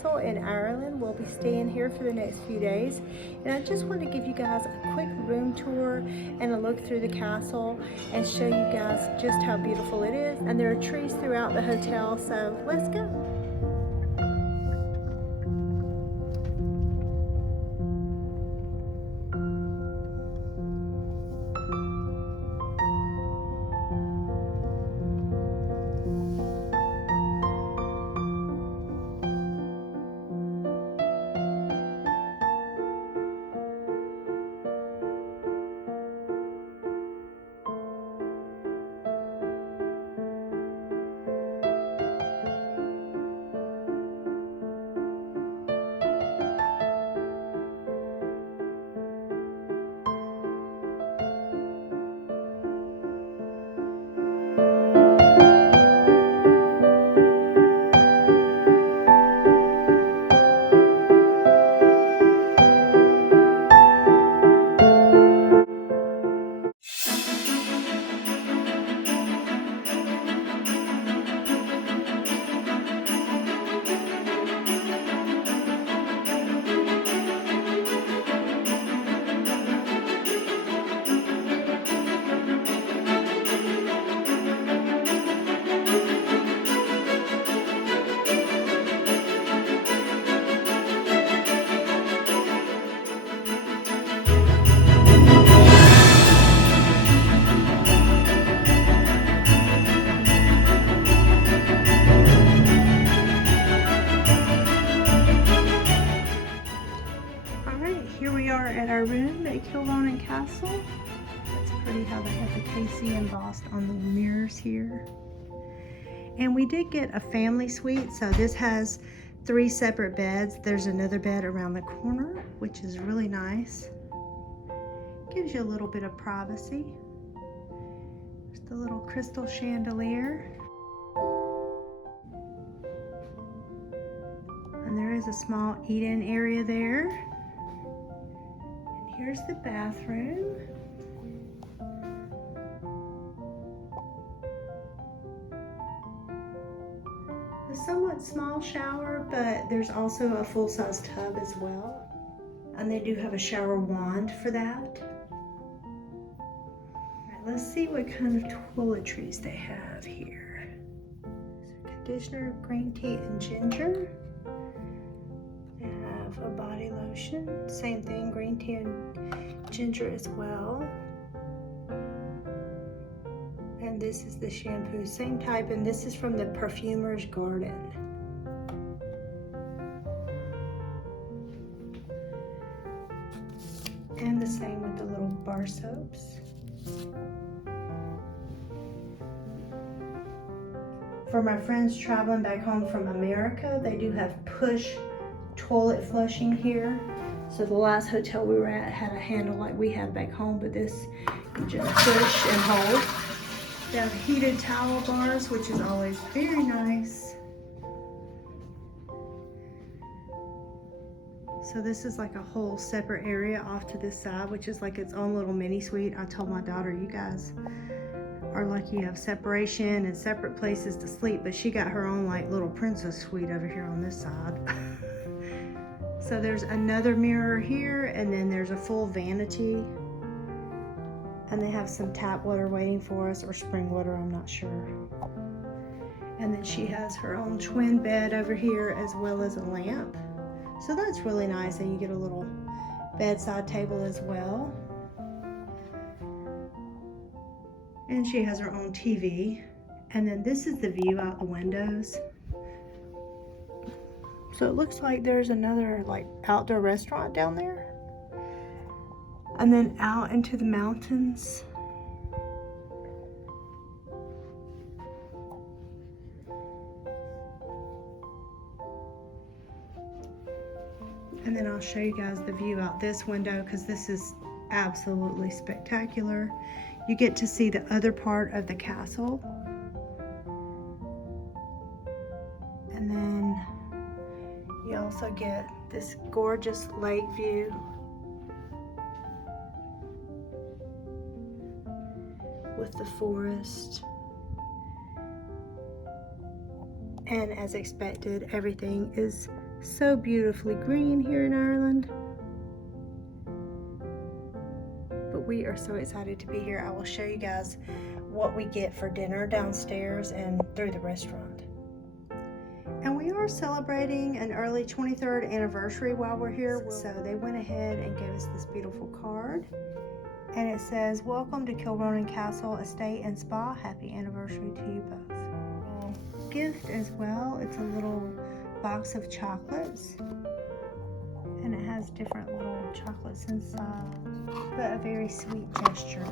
Castle in Ireland. We'll be staying here for the next few days. And I just want to give you guys a quick room tour and a look through the castle and show you guys just how beautiful it is. And there are trees throughout the hotel, so let's go. Here we are at our room at Kilronan Castle. It's pretty how they have the KC embossed on the mirrors here. And we did get a family suite, so this has 3 separate beds. There's another bed around the corner, which is really nice. Gives you a little bit of privacy. There's the little crystal chandelier. And there is a small eat-in area there. Here's the bathroom. A somewhat small shower, but there's also a full-size tub as well. And they do have a shower wand for that. All right, let's see what kind of toiletries they have here. So conditioner, green tea, and ginger. A body lotion, same thing, green tea and ginger as well. And this is the shampoo, same type, and this is from the Perfumer's Garden. And the same with the little bar soaps. For my friends traveling back home from America, they do have push toilet flushing here. So the last hotel we were at had a handle like we have back home, but this you just push and hold. They have heated towel bars, which is always very nice. So this is like a whole separate area off to this side, which is like its own little mini suite. I told my daughter, you guys are lucky you have separation and separate places to sleep, but she got her own like little princess suite over here on this side. So there's another mirror here, and then there's a full vanity. And they have some tap water waiting for us, or spring water, I'm not sure. And then she has her own twin bed over here, as well as a lamp. So that's really nice, and you get a little bedside table as well. And she has her own TV. And then this is the view out the windows. So it looks like there's another like outdoor restaurant down there. And then out into the mountains. And then I'll show you guys the view out this window, because this is absolutely spectacular. You get to see the other part of the castle. And then you also get this gorgeous lake view. With the forest. And as expected, everything is So beautifully green here in Ireland. But we are so excited to be here. I will show you guys what we get for dinner downstairs and through the restaurant. And we are celebrating an early 23rd anniversary while we're here. So they went ahead and gave us this beautiful card. And it says, "Welcome to Kilronan Castle Estate and Spa. Happy anniversary to you both." Gift as well. It's a little box of chocolates. And it has different little chocolates inside. But a very sweet gesture.